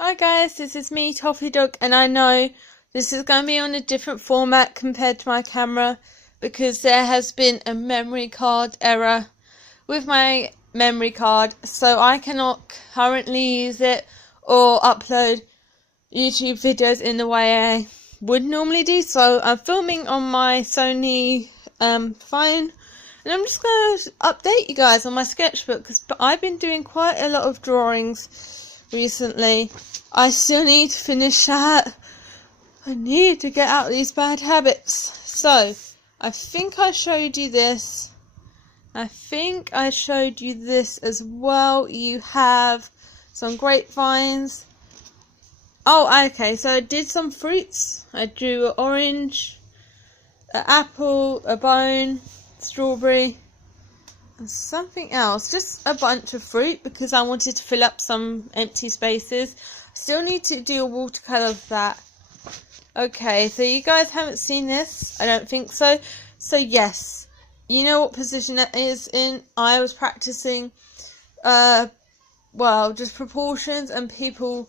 Hi guys, this is me, Toffee Dog, and I know this is going to be on a different format compared to my camera because there has been a memory card error with my memory card, so I cannot currently use it or upload YouTube videos in the way I would normally do. So I'm filming on my Sony phone, and I'm just going to update you guys on my sketchbook because I've been doing quite a lot of drawings recently. I still need to finish that. I need to get out of these bad habits. So, I think I showed you this. I think I showed you this as well. You have some grapevines. Oh, okay, so I did some fruits. I drew an orange, an apple, a bone, strawberry, and something else. Just a bunch of fruit because I wanted to fill up some empty spaces. Still need to do a watercolour of that. Okay, so you guys haven't seen this? I don't think so. So yes, you know what position that is in. I was practicing, just proportions and people,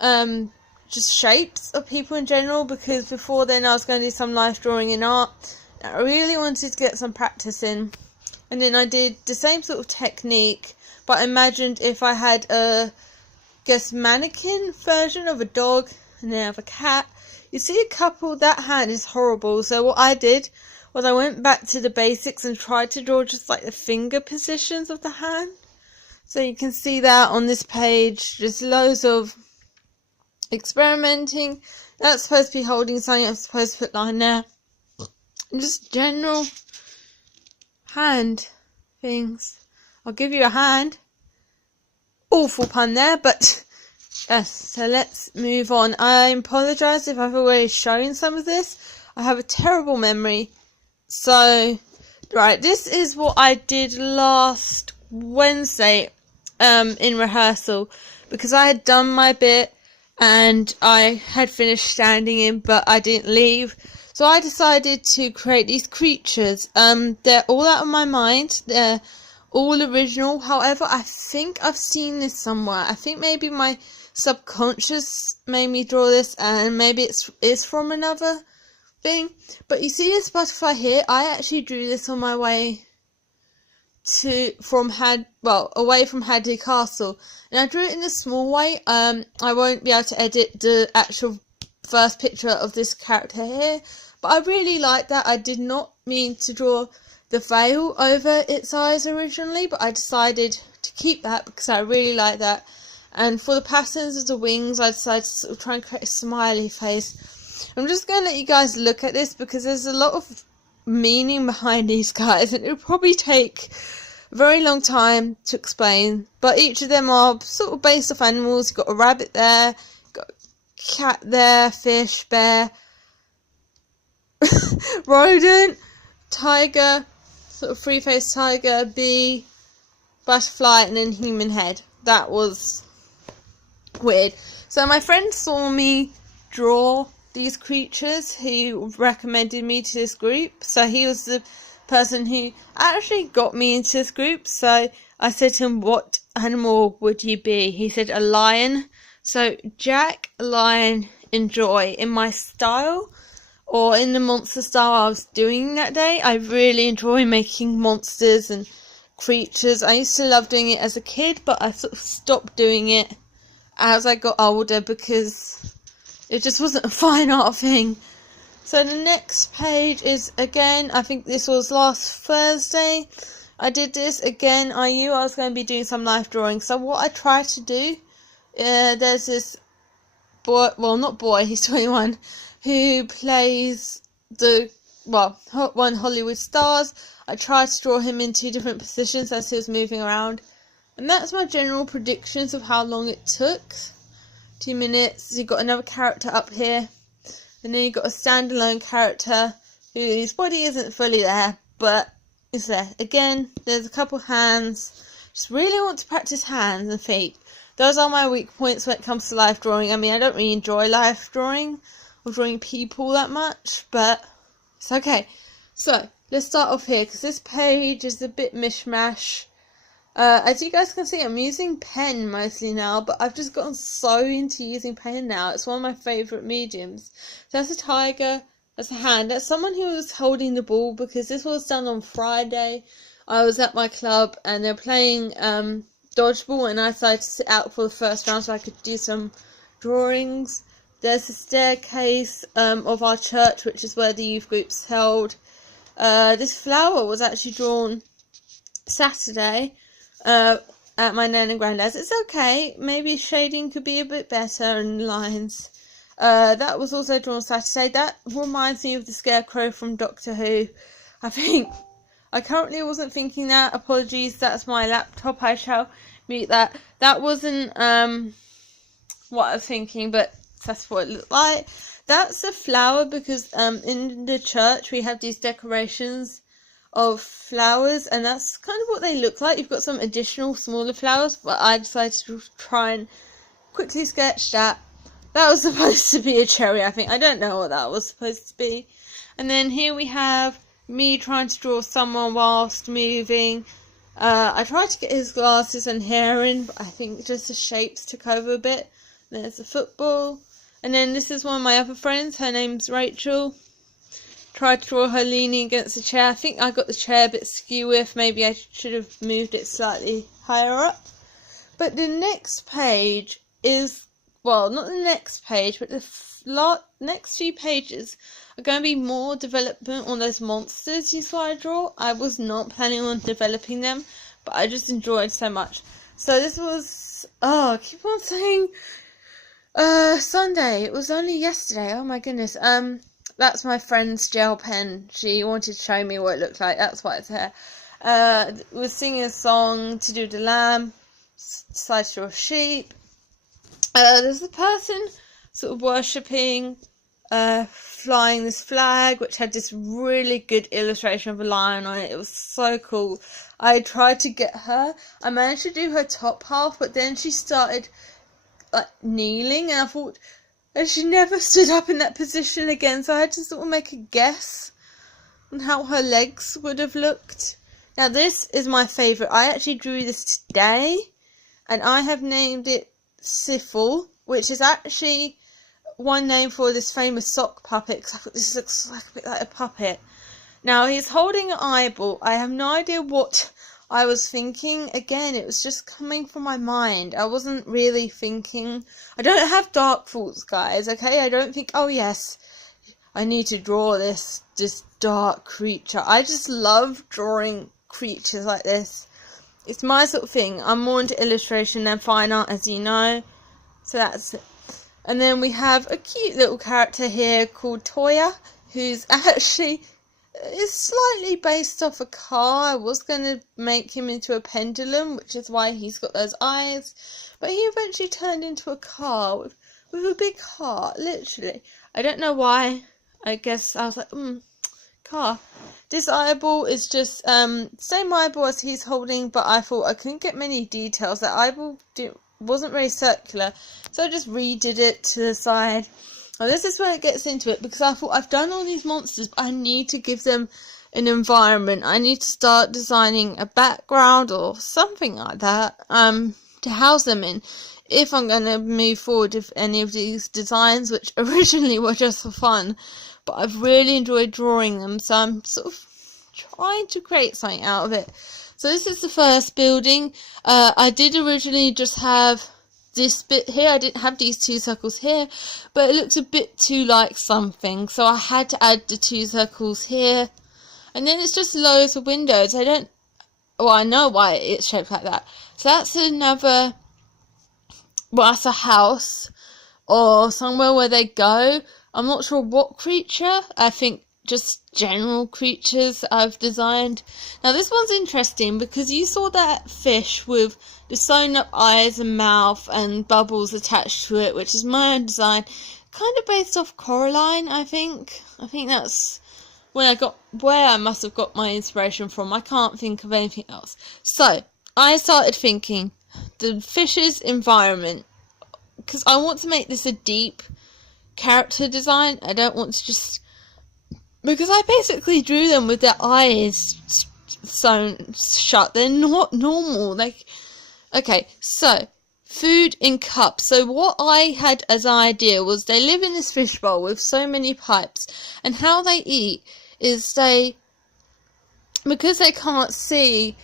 just shapes of people in general, because before then I was going to do some life drawing in art. I really wanted to get some practice in. And then I did the same sort of technique, but I imagined if I had a mannequin version of a dog and then have a cat. You see a couple, that hand is horrible. So what I did was I went back to the basics and tried to draw just like the finger positions of the hand. So you can see that on this page, just loads of experimenting. That's supposed to be holding something, I'm supposed to put line there. And just general hand things. I'll give you a hand. Awful pun there, but yes, so let's move on. I apologise if I've already shown some of this. I have a terrible memory. So, right, this is what I did last Wednesday in rehearsal, because I had done my bit and I had finished standing in, but I didn't leave. So I decided to create these creatures. They're all out of my mind. They're all original. However, I think I've seen this somewhere. I think maybe my subconscious made me draw this, and maybe it's from another thing. But you see this butterfly here? I actually drew this on my way away from Hadley Castle, and I drew it in a small way. I won't be able to edit the actual first picture of this character here, but I really like that. I did not mean to draw the veil over its eyes originally, but I decided to keep that because I really like that. And for the patterns of the wings, I decided to sort of try and create a smiley face. I'm just going to let you guys look at this because there's a lot of meaning behind these guys, and it will probably take a very long time to explain. But each of them are sort of based off animals. You've got a rabbit there, you've got a cat there, fish, bear, rodent, tiger, sort of three-faced tiger, bee, butterfly, and then human head. That was weird. So my friend saw me draw these creatures. He recommended me to this group. So he was the person who actually got me into this group. So I said to him, what animal would you be? He said a lion. So Jack, lion, enjoy. In my style, or in the monster style I was doing that day, I really enjoy making monsters and creatures. I used to love doing it as a kid, but I sort of stopped doing it as I got older because it just wasn't a fine art thing. So the next page is, again, I think this was last Thursday. I did this again. I knew I was going to be doing some life drawing. So what I tried to do, there's this boy, well, not boy, he's 21, who plays one Hollywood stars. I tried to draw him in 2 different positions as he was moving around. And that's my general predictions of how long it took. 2 minutes. You've got another character up here. And then you've got a standalone character whose body isn't fully there, but it's there. Again, there's a couple hands. Just really want to practice hands and feet. Those are my weak points when it comes to life drawing. I mean, I don't really enjoy life drawing or drawing people that much, but it's okay. So, let's start off here, because this page is a bit mishmash. As you guys can see, I'm using pen mostly now, but I've just gotten so into using pen now. It's one of my favourite mediums. So that's a tiger, that's a hand, that's someone who was holding the ball, because this was done on Friday. I was at my club and they're playing dodgeball, and I decided to sit out for the first round so I could do some drawings. There's a staircase of our church, which is where the youth group's held. This flower was actually drawn Saturday at my nan and granddad's. It's okay, maybe shading could be a bit better and lines. That was also drawn Saturday. That reminds me of the scarecrow from Doctor Who. I currently wasn't thinking that. Apologies, that's my laptop. I shall mute that. That wasn't what I was thinking, but that's what it looked like. That's a flower because in the church we have these decorations of flowers, and that's kind of what they look like. You've got some additional smaller flowers, but I decided to try and quickly sketch that. That was supposed to be a cherry, I think. I don't know what that was supposed to be. And then here we have me trying to draw someone whilst moving. I tried to get his glasses and hair in, but I think just the shapes took over a bit. There's a football. And then this is one of my other friends. Her name's Rachel. Tried to draw her leaning against the chair. I think I got the chair a bit skew with. Maybe I should have moved it slightly higher up. But the next page is, well, not the next page, but the next few pages are going to be more development on those monsters you saw I draw. I was not planning on developing them, but I just enjoyed so much. So this was, I keep on saying Sunday. It was only yesterday. Oh my goodness. That's my friend's gel pen. She wanted to show me what it looked like. That's why it's there. Was singing a song to do the lamb. Decided to draw a sheep. There's a person sort of worshipping, flying this flag, which had this really good illustration of a lion on it. It was so cool. I tried to get her. I managed to do her top half, but then she started like kneeling, and I thought, and she never stood up in that position again, so I had to sort of make a guess on how her legs would have looked. Now this is my favourite. I actually drew this today, and I have named it Syphil, which is actually one name for this famous sock puppet, because I thought this looks like a bit like a puppet. Now he's holding an eyeball. I have no idea what I was thinking. Again, it was just coming from my mind. I wasn't really thinking. I don't have dark thoughts, guys, okay? I don't think, oh yes, I need to draw this dark creature. I just love drawing creatures like this. It's my sort of thing. I'm more into illustration than fine art, as you know. So that's it. And then we have a cute little character here called Toya, who's actually is slightly based off a car. I was going to make him into a pendulum, which is why he's got those eyes. But he eventually turned into a car with a big heart, literally. I don't know why. I guess I was like, car. This eyeball is just same eyeball as he's holding, but I thought I couldn't get many details. That eyeball wasn't very circular, so I just redid it to the side. Well, this is where it gets into it, because I thought I've done all these monsters, but I need to give them an environment. I need to start designing a background or something like that to house them in, if I'm going to move forward with any of these designs, which originally were just for fun. But I've really enjoyed drawing them, so I'm sort of trying to create something out of it. So this is the first building. I did originally just have this bit here. I didn't have these two circles here, but it looks a bit too like something, so I had to add the two circles here. And then it's just loads of windows. I know why it's shaped like that. So that's another, well, that's a house or somewhere where they go. I'm not sure what creature. I think just general creatures I've designed. Now this one's interesting because you saw that fish with the sewn up eyes and mouth and bubbles attached to it, which is my own design, kind of based off Coraline. I think that's where I must have got my inspiration from. I can't think of anything else. So I started thinking the fish's environment, because I want to make this a deep character design. I don't want to just, because I basically drew them with their eyes sewn shut. They're not normal. Like, okay, so food in cups. So what I had as an idea was they live in this fishbowl with so many pipes, and how they eat is because they can't see,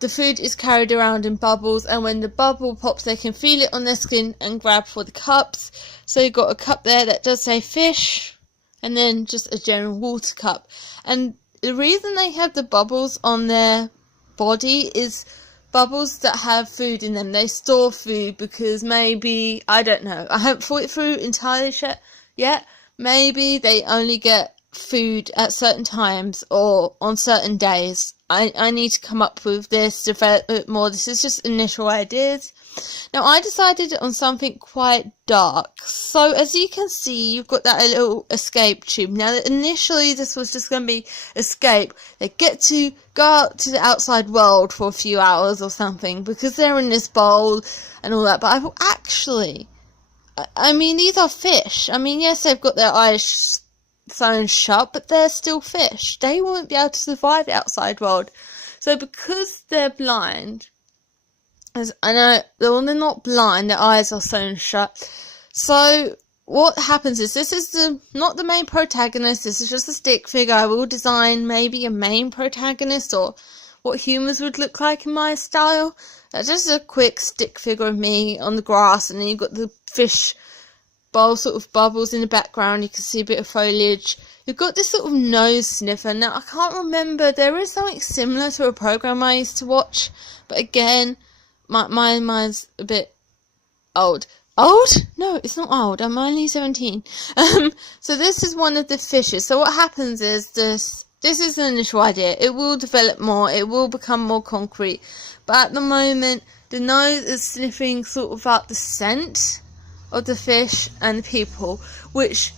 the food is carried around in bubbles, and when the bubble pops they can feel it on their skin and grab for the cups. So you've got a cup there that does say fish, and then just a general water cup. And the reason they have the bubbles on their body is bubbles that have food in them. They store food because maybe, I don't know, I haven't thought it through entirely yet. Maybe they only get food at certain times or on certain days. I need to come up with this, develop it more. This is just initial ideas. Now I decided on something quite dark. So as you can see, you've got that little escape tube. Now initially this was just going to be escape. They get to go out to the outside world for a few hours or something because they're in this bowl and all that. But I thought, actually, I mean, these are fish. I mean, yes, they've got their eyes sewn shut, but they're still fish. They won't be able to survive the outside world. So because they're blind, as I know, well, they're not blind, their eyes are sewn shut. So what happens is, this is not the main protagonist, this is just a stick figure. I will design maybe a main protagonist or what humans would look like in my style. That's just a quick stick figure of me on the grass, and then you've got the fish bowl sort of bubbles in the background. You can see a bit of foliage. You've got this sort of nose sniffer. Now I can't remember, there is something similar to a program I used to watch, but again, mine's a bit old. Old? No, it's not old. I'm only 17. So this is one of the fishes. So what happens is this is an initial idea. It will develop more. It will become more concrete. But at the moment, the nose is sniffing sort of out the scent of the fish and the people, which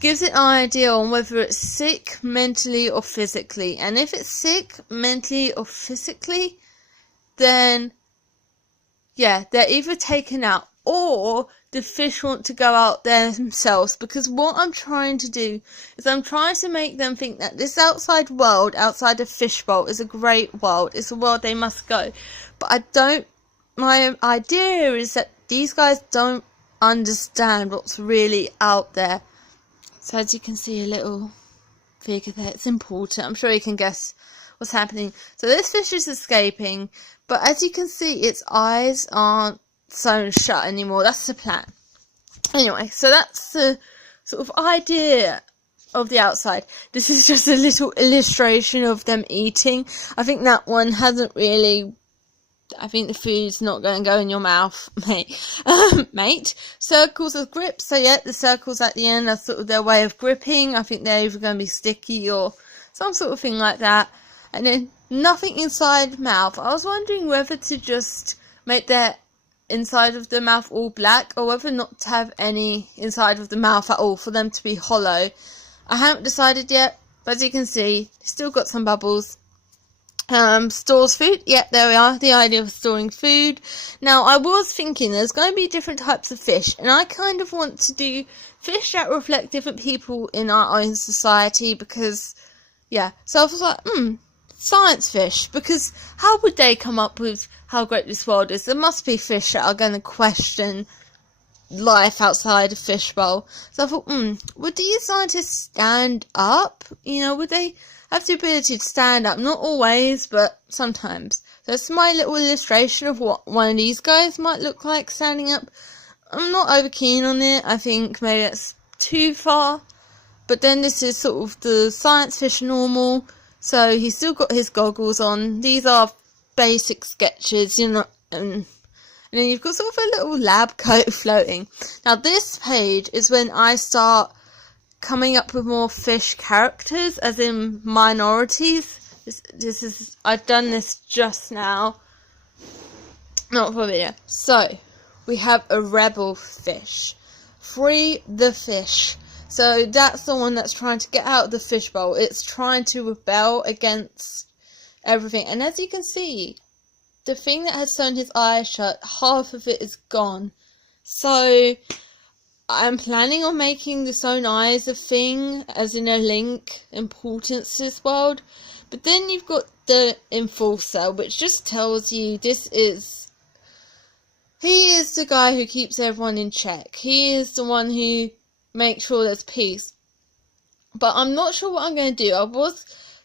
gives it an idea on whether it's sick mentally or physically. And if it's sick mentally or physically, then yeah, they're either taken out or the fish want to go out there themselves. Because what I'm trying to do is I'm trying to make them think that this outside world, outside the fishbowl, is a great world. It's a world they must go. But my idea is that these guys don't understand what's really out there. So as you can see, a little figure there, it's important. I'm sure you can guess what's happening. So this fish is escaping, but as you can see, its eyes aren't sewn shut anymore. That's the plan. Anyway, so that's the sort of idea of the outside. This is just a little illustration of them eating. I think that one hasn't really, I think the food's not going to go in your mouth, mate. Circles of grip. So yeah, the circles at the end are sort of their way of gripping. I think they're either going to be sticky or some sort of thing like that. And then nothing inside the mouth. I was wondering whether to just make their inside of the mouth all black, or whether not to have any inside of the mouth at all, for them to be hollow. I haven't decided yet, but as you can see, still got some bubbles. Stores food. Yep, there we are. The idea of storing food. Now, I was thinking there's going to be different types of fish, and I kind of want to do fish that reflect different people in our own society, because, yeah. So I was like, science fish, because how would they come up with how great this world is? There must be fish that are going to question life outside a fishbowl. So I thought, would these scientists stand up? You know, would they have the ability to stand up? Not always, but sometimes. So it's my little illustration of what one of these guys might look like standing up. I'm not over keen on it. I think maybe it's too far. But then this is sort of the science fish normal. So he's still got his goggles on. These are basic sketches, you know, and then you've got sort of a little lab coat floating. Now this page is when I start coming up with more fish characters, as in minorities. This is, I've done this just now, not for a video. So we have a rebel fish. Free the fish. So that's the one that's trying to get out of the fishbowl. It's trying to rebel against everything. And as you can see, the thing that has sewn his eyes shut, half of it is gone. So I'm planning on making the sewn eyes a thing, as in a link, importance to this world. But then you've got the enforcer, which just tells you he is the guy who keeps everyone in check. He is the one who makes sure there's peace. But I'm not sure what I'm going to do. I was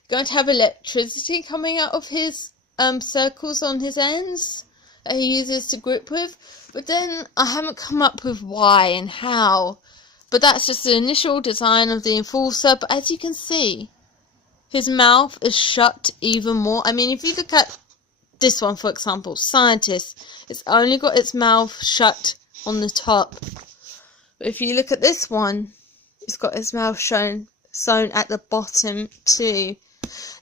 going to have electricity coming out of his circles on his ends that he uses to grip with. But then I haven't come up with why and how. But that's just the initial design of the enforcer. But as you can see, his mouth is shut even more. I mean, if you look at this one, for example, Scientist, it's only got its mouth shut on the top. But if you look at this one, it's got its mouth sewn at the bottom too.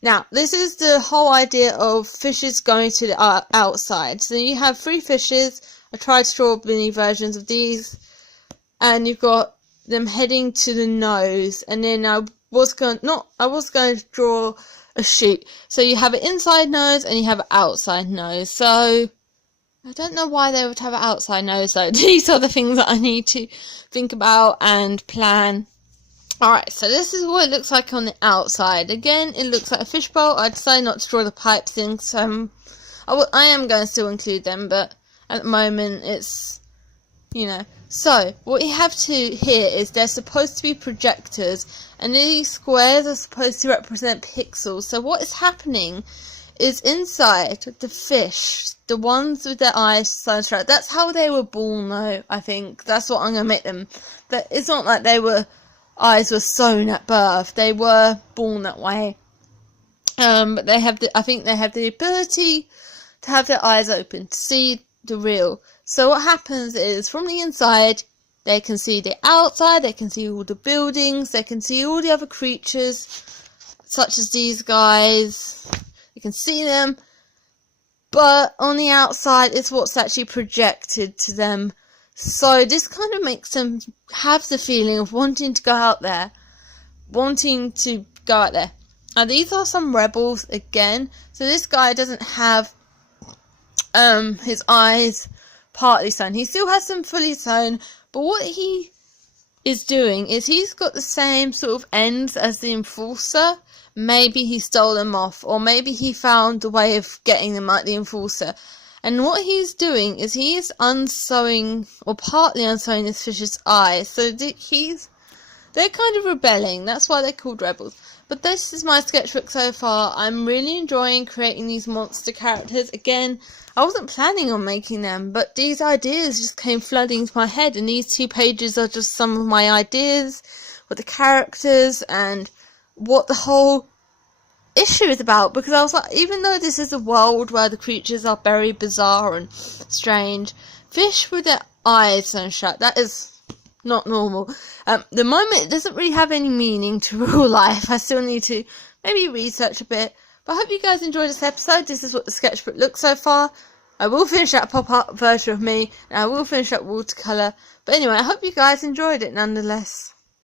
Now, this is the whole idea of fishes going to the outside. So you have 3 fishes. I tried to draw mini versions of these. And you've got them heading to the nose. And then I was going to draw a sheep. So you have an inside nose and you have an outside nose. So I don't know why they would have an outside nose though. These are the things that I need to think about and plan. Alright, so this is what it looks like on the outside. Again, it looks like a fishbowl. I decided not to draw the pipes in, so I am going to still include them, but at the moment it's, So, what you have to here is they're supposed to be projectors, and these squares are supposed to represent pixels. So what is happening is inside the fish, the ones with their eyes sunshine, that's how they were born though, I think. That's what I'm going to make them. But it's not like eyes were sewn at birth. They were born that way. But I think they have the ability to have their eyes open, to see the real. So what happens is, from the inside, they can see the outside, they can see all the buildings, they can see all the other creatures, such as these guys. You can see them, but on the outside is what's actually projected to them. So this kind of makes them have the feeling of wanting to go out there. Now these are some rebels again. So this guy doesn't have his eyes partly sewn. He still has them fully sewn, but what he is doing is he's got the same sort of ends as the enforcer. Maybe he stole them off, or maybe he found a way of getting them like the enforcer. And what he's doing is he is unsewing, or partly unsewing, this fish's eyes. So they're kind of rebelling. That's why they're called rebels. But this is my sketchbook so far. I'm really enjoying creating these monster characters. Again, I wasn't planning on making them, but these ideas just came flooding into my head. And these 2 pages are just some of my ideas with the characters and what the whole issue is about. Because I was like, even though this is a world where the creatures are very bizarre and strange, fish with their eyes sewn shut, that is not normal. The moment, it doesn't really have any meaning to real life. I still need to maybe research a bit. But I hope you guys enjoyed this episode. This is what the sketchbook looks so far. I will finish that pop-up version of me, and I will finish that watercolour. But anyway, I hope you guys enjoyed it nonetheless.